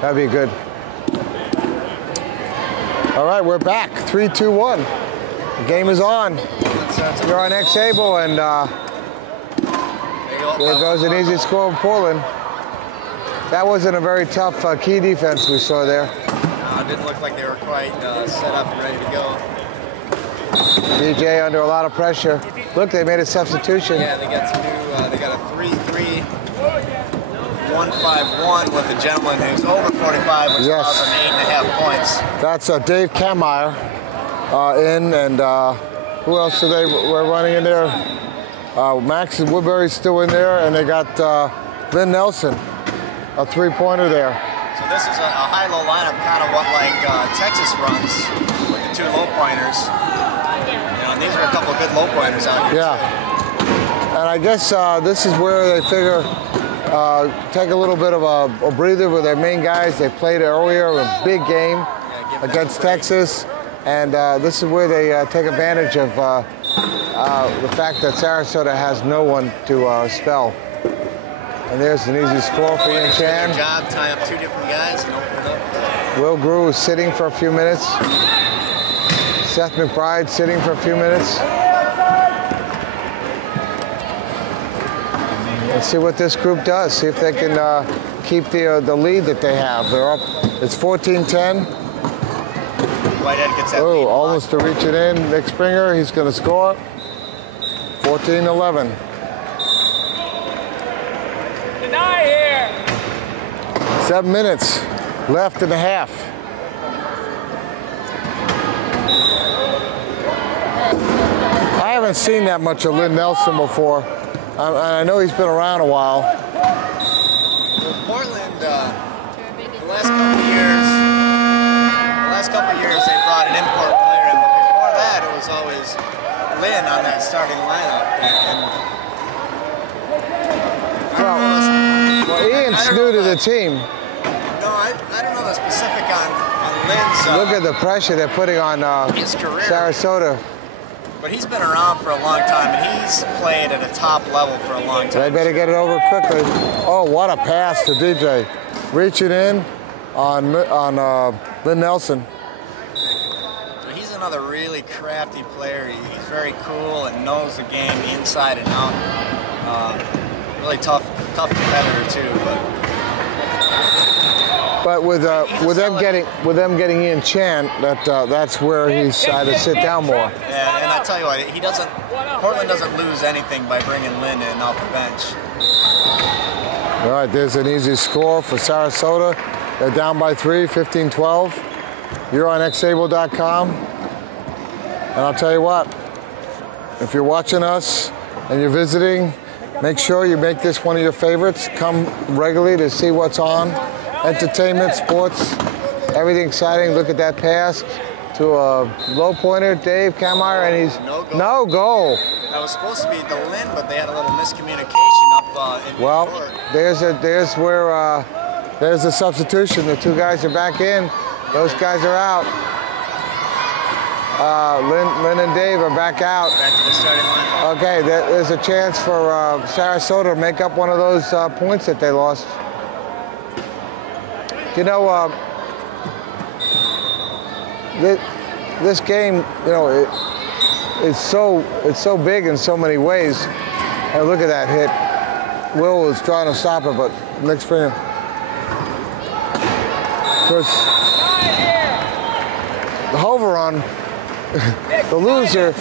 That'd be good. All right, we're back. 3, 2, 1. The game is on. You're on X-Able, and there goes an easy score in Portland. That wasn't a very tough key defense we saw there. No, it didn't look like they were quite set up and ready to go. DJ under a lot of pressure. Look, they made a substitution. Yeah, they got some new. They got a 3-3. 1-5-1 with a gentleman who's over 45, which allows him 8.5 points. That's Dave Kameyer in, and who else are they were running in there? Max Woodbury's still in there, and they got Lynn Nelson, a three-pointer there. So this is a high-low lineup, kind of what like Texas runs with the 2 low-pointers. You know, and these are a couple of good low-pointers out here. Yeah, and I guess this is where they figure take a little bit of a breather with their main guys. They played earlier a big game against Texas, and this is where they take advantage of the fact that Sarasota has no one to spell. And there's an easy score for Ian Chan. Good job, tie up 2 different guys and open it up. Will Grew is sitting for a few minutes. Seth McBride sitting for a few minutes. Let's see what this group does. See if they can keep the lead that they have. They're up. It's 14-10. Whitehead gets that lead. Oh, almost to reach it in. Nick Springer, he's going to score. 14-11. Deny here. 7 minutes left in the half. I haven't seen that much of Lynn Nelson before. I know he's been around a while. Well, Portland, the last couple of years, they brought an import player in, but before that, it was always Lynn on that starting lineup. Well, Ian's new to the team. No, I don't know the specific on Lynn's. Look at the pressure they're putting on his career. Sarasota. But he's been around for a long time, and he's played at a top level for a long time. They better get it over quickly. Oh, what a pass to DJ. Reaching in on Lynn Nelson. So he's another really crafty player. He's very cool and knows the game inside and out. Really tough competitor too. But with them getting Ian Chan, that's where he's decided to sit down more. Yeah, and I tell you what, Portland doesn't lose anything by bringing Lynn in off the bench. All right, there's an easy score for Sarasota. They're down by 3, 15-12. You're on xable.com. And I'll tell you what, if you're watching us and you're visiting, make sure you make this one of your favorites. Come regularly to see what's on. Entertainment, sports, everything exciting. Look at that pass to a low pointer, Dave Kameyer, and he's no goal. That was supposed to be the Lynn, but they had a little miscommunication up in well, there's a substitution. The 2 guys are back in. Those guys are out. Lynn and Dave are back out. Back to the starting line. Okay, there's a chance for Sarasota to make up one of those points that they lost. You know, this game, you know, it's so big in so many ways. And look at that hit. Will was trying to stop it, but Nick Springer. Of course, the Hoveron, the loser,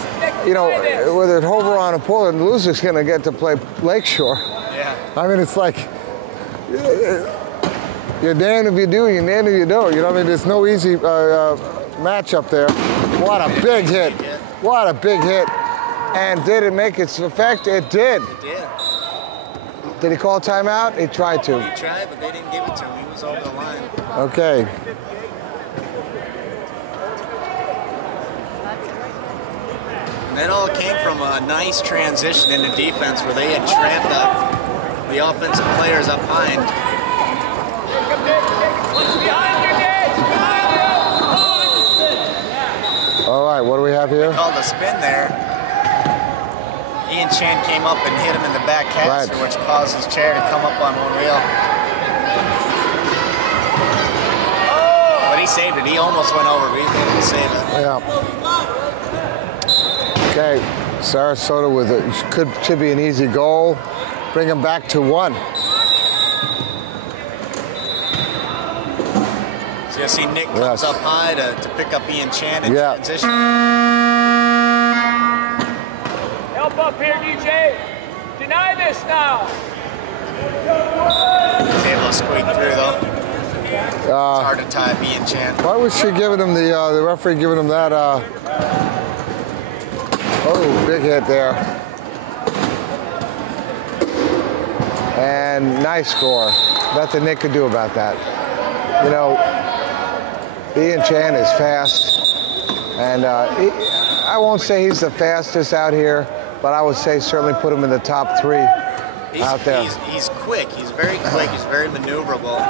you know, whether it's Hoveron or Portland, the loser's going to get to play Lakeshore. Yeah. I mean, it's like, you're damned if you do, you're damned if you don't. You know what I mean? There's no easy matchup there. What a big hit. What a big hit. And did it make its effect? It did. It did. Did he call timeout? He tried to. He tried, but they didn't give it to him. He was over the line. Okay. And that all came from a nice transition into defense where they had trapped the offensive players up behind. All right, what do we have here? They called a spin there. Ian Chan came up and hit him in the back caster, which caused his chair to come up on one wheel. saved it. He almost went over, but he was able to save it. Yeah. Okay, Sarasota with it should be an easy goal. Bring him back to 1. So you see Nick comes up high to pick up Ian Chan in transition. Help up here, DJ. Deny this now. He's able to squeak through though. It's hard to tie Ian Chan. Why was she giving him the referee giving him that? Oh, big hit there. And nice score. Nothing Nick could do about that. You know, Ian Chan is fast, and I won't say he's the fastest out here, but I would say certainly put him in the top 3 out there. He's quick. He's very quick. He's very maneuverable.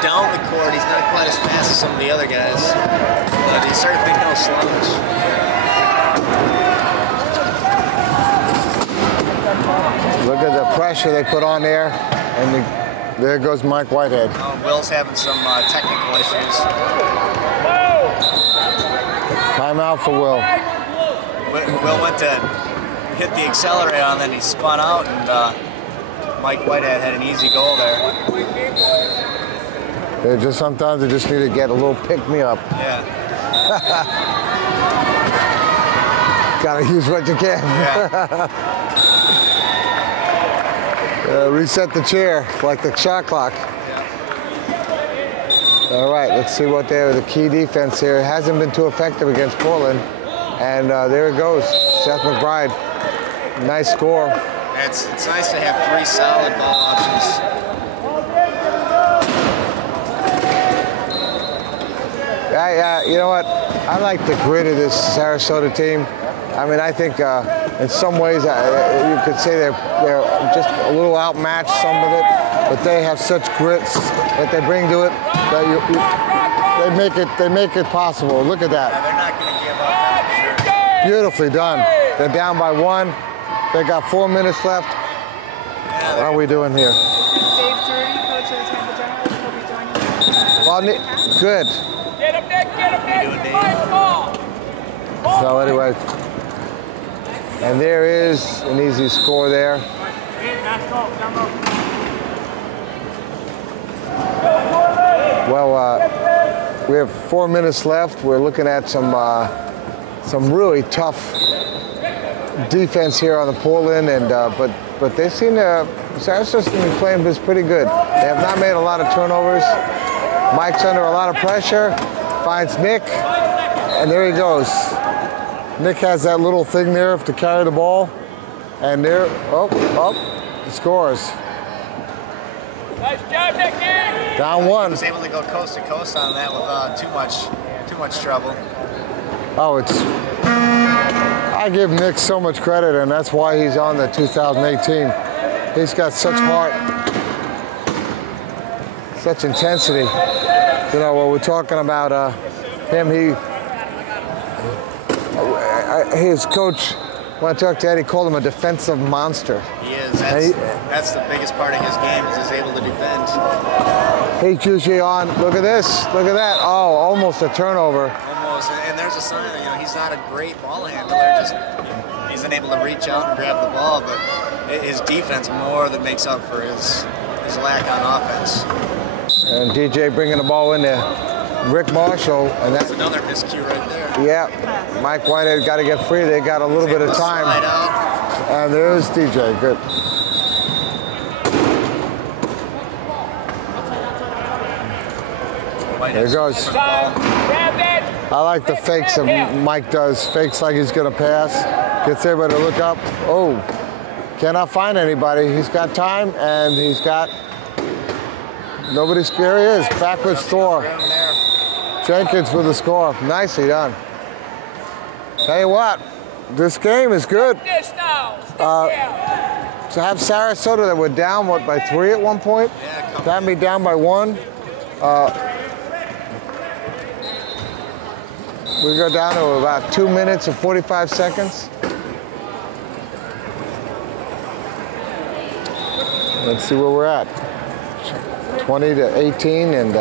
Down the court, he's not quite as fast as some of the other guys, but he's certainly no slouch. Look at the pressure they put on there, and there goes Mike Whitehead. Will's having some technical issues. Timeout for Will. Will went to hit the accelerator and then he spun out, and Mike Whitehead had an easy goal there. Sometimes they just need to get a little pick-me-up. Yeah. Gotta use what you can. Yeah. Reset the chair like the shot clock. Yeah. All right, let's see what they have. The key defense here. It hasn't been too effective against Portland. And there it goes. Seth McBride. Nice score. It's nice to have 3 solid ball options. You know what? I like the grit of this Sarasota team. I mean, I think in some ways you could say they're just a little outmatched, some of it, but they have such grits that they bring to it that they make it possible. Look at that. Yeah, they're not going to give up, that's for sure. Beautifully done. They're down by 1. They got 4 minutes left. Yeah, what are we doing here? Dave Zuri, coach of the Tampa Generals, will be joining us. Well, good. Get up there, get up there. So anyway, and there is an easy score there. Well, we have 4 minutes left. We're looking at some really tough defense here on the Portland, and but they seem to Sarasota's been playing this pretty good. They have not made a lot of turnovers. Mike's under a lot of pressure. Finds Nick, and there he goes. Nick has that little thing there to carry the ball, and there, he scores. Nice job, Nicky. Down 1. He was able to go coast to coast on that without too much trouble. Oh, I give Nick so much credit, and that's why he's on the 2018. He's got such heart, such intensity. You know, when we're talking about him, his coach, when I talked to Eddie, called him a defensive monster. He is. That's the biggest part of his game, is he's able to defend. He's usually on. Look at this. Look at that. Oh, almost a turnover. Almost. And there's a sign that, he's not a great ball handler. He's unable to reach out and grab the ball, but his defense more than makes up for his lack on offense. And DJ bringing the ball in there. Rick Marshall, and that's another miscue right there. Yeah, Mike Whitehead got to get free. They got a little bit of time. And there's DJ. Good. There he goes. I like the fakes that Mike does. Fakes like he's going to pass. Gets everybody to look up. Oh, cannot find anybody. He's got time, and he's got nobody. Here he is. Backward score. Jenkins with the score. Nicely done. Tell you what, this game is good. To have Sarasota that were down, by 3 at one point? Yeah, That be down by 1. We go down to about 2 minutes and 45 seconds. Let's see where we're at. 20 to 18, and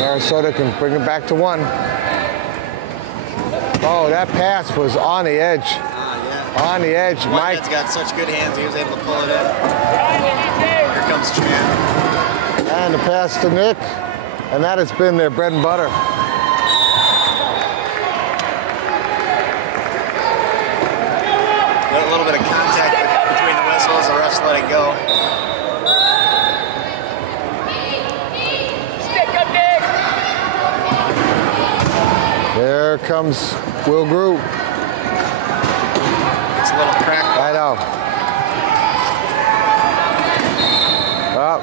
Sarasota can bring it back to 1. Oh, that pass was on the edge. Yeah. On the edge. Mike. Whitehead's got such good hands, he was able to pull it in. Here comes Chan. And the pass to Nick. And that has been their bread and butter. A little bit of contact between the whistles, the refs let it go. Stick up, Nick. There comes Will Group. It's a little crack. I know. Oh,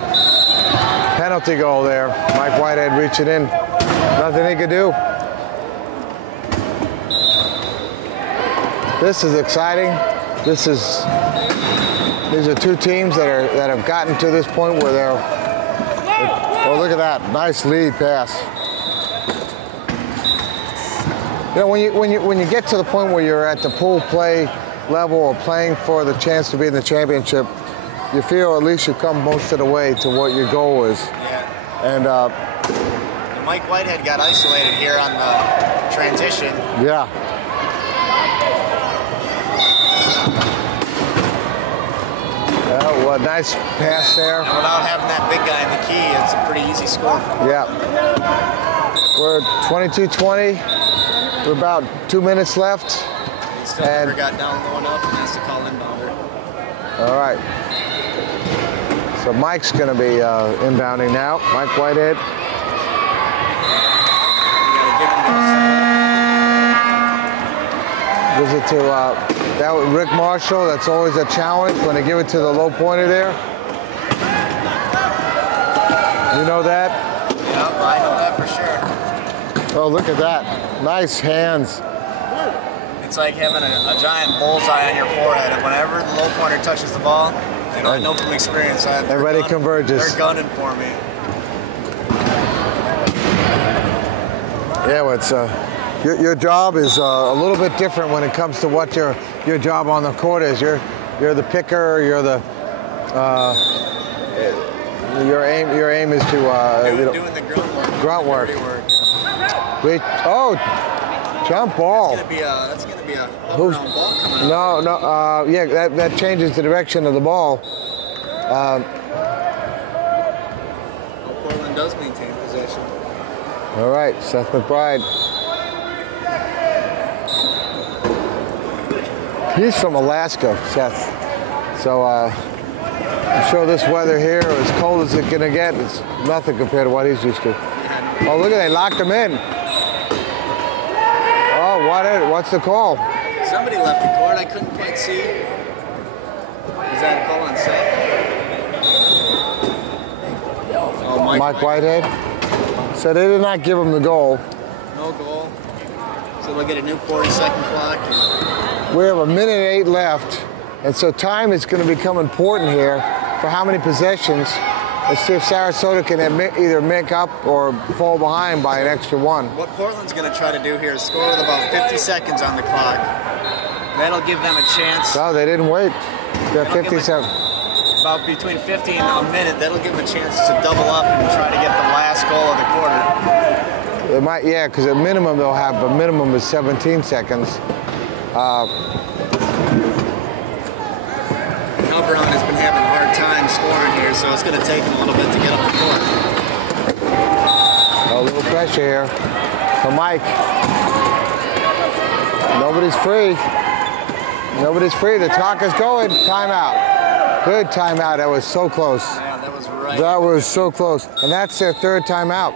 penalty goal there. Mike Whitehead reaching in. Nothing he could do. This is exciting. These are two teams that have gotten to this point where they're. Oh, look at that! Nice lead pass. You know, when you get to the point where you're at the pool play level or playing for the chance to be in the championship, you feel at least you've come most of the way to what your goal is. Yeah. And Mike Whitehead got isolated here on the transition. yeah. Well, a nice pass there. And without having that big guy in the key, it's a pretty easy score. Yeah. We're 22-20. We're about 2 minutes left. He still never got down low enough and has to call inbounder. All right. So Mike's going to be inbounding now. Mike Whitehead. Gives it to that was Rick Marshall. That's always a challenge when they give it to the low pointer there. You know that? Yep, I know that for sure. Oh, look at that. Nice hands. It's like having a giant bullseye on your forehead, and whenever the low pointer touches the ball, you know, I know from experience that everybody converges. They're gunning for me. Yeah, well, it's your job is a little bit different when it comes to what your job on the court is. You're the picker. You're the your aim is to doing the grunt work. Jump ball. That's gonna be a up around ball coming up. Yeah, that changes the direction of the ball. Portland does maintain possession. All right, Seth McBride. He's from Alaska, Seth. So I'm sure this weather here, as cold as it's gonna get, it's nothing compared to what he's used to. Oh, look at they locked him in. Oh, what's the call? Somebody left the court. I couldn't quite see. Is that a call on set? Oh, Mike Whitehead. So they did not give him the goal. No goal. So they'll get a new 40-second clock. We have 1:08 left, and so time is going to become important here for how many possessions. Let's see if Sarasota can either make up or fall behind by an extra 1. What Portland's going to try to do here is score with about 50 seconds on the clock. That'll give them a chance. No, they didn't wait. They're 57. About between 50 and a minute, that'll give them a chance to double up and try to get the last goal of the quarter. They might, yeah, because at minimum they'll have a minimum of 17 seconds. Brown has been having a hard time scoring here, so it's going to take him a little bit to get up the court. A little pressure here for Mike. Nobody's free. Nobody's free. The clock is going. Timeout. Good timeout. That was so close. Yeah, that was right. That was so close. And that's their third timeout.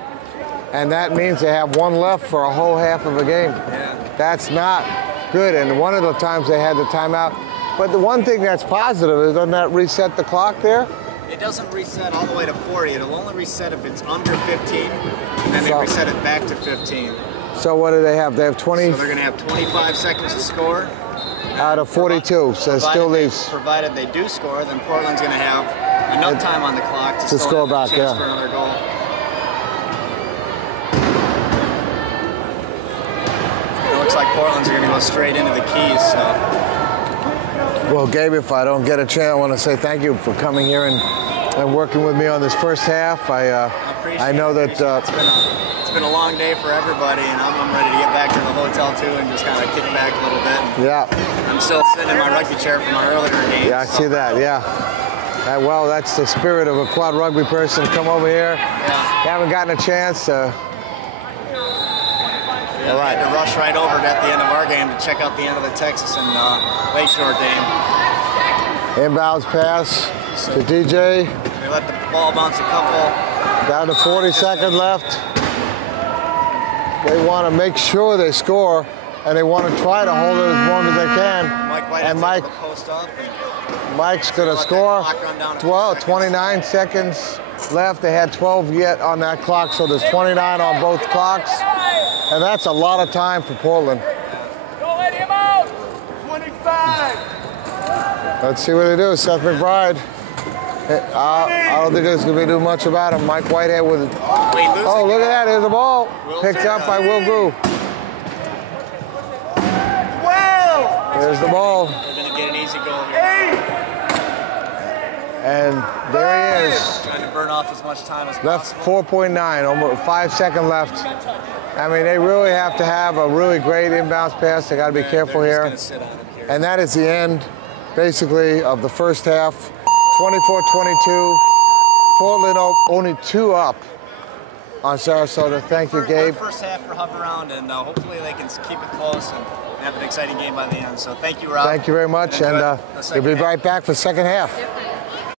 And that means they have 1 left for a whole half of a game. Yeah. That's not good. And one of the times they had the timeout. But the one thing that's positive is, doesn't that reset the clock there? It doesn't reset all the way to 40. It'll only reset if it's under 15, and then they reset it back to 15. So what do they have? They have 20? So they're going to have 25 seconds to score. Out of 42, so it still leaves. Provided they do score, then Portland's going to have enough time on the clock to score back, for another goal. It looks like Portland's going to go straight into the keys, so... Well, Gabe, if I don't get a chance, I want to say thank you for coming here and and working with me on this first half. I know that it's been a long day for everybody, and I'm ready to get back to the hotel too and just kind of kick back a little bit. Yeah. I'm still sitting in my rugby chair from our earlier game. Yeah, I see that. Yeah. Well, that's the spirit of a quad rugby person. Come over here. Yeah. You haven't gotten a chance to. Yeah, I had to rush right over at the end of our game to check out the end of the Texas and Lakeshore game. Inbounds pass to DJ. They let the ball bounce a couple. Down to 40 seconds left. They want to make sure they score, and they want to try to hold it as long as they can. Mike's going to score. Well, 29 seconds left. They had 12 yet on that clock, so there's 29 on both clocks. And that's a lot of time for Portland. Don't let him out. 25. Let's see what they do. Seth McBride. I don't think there's going to be too much about him. Mike Whitehead with it. Oh, look at that. There's the ball. Picked up by Will Goo. There's the ball. They're going to get an easy goal here. And there he is. Trying to burn off as much time as possible. Left 4.9, almost 5 seconds left. I mean, they really have to have a really great inbounds pass. They got to be careful here. And that is the end, basically, of the first half. 24-22. Portland only 2 up on Sarasota. Thank you, Gabe. First half for Hub Around, and hopefully they can keep it close and have an exciting game by the end. So thank you, Rob. Thank you very much, and we'll be right back for the second half.